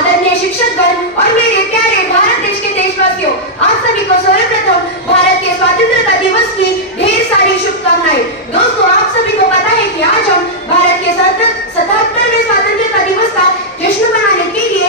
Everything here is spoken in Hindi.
आदरणीय शिक्षकगण और मेरे प्यारे भारत देश के देशवासियों, आप सभी को सर्वप्रथम भारत के स्वतंत्रता दिवस की ढेर सारी शुभकामनाएं। दोस्तों, आप सभी को पता है कि आज हम भारत के 77वें स्वतंत्रता दिवस का जश्न मनाने के लिए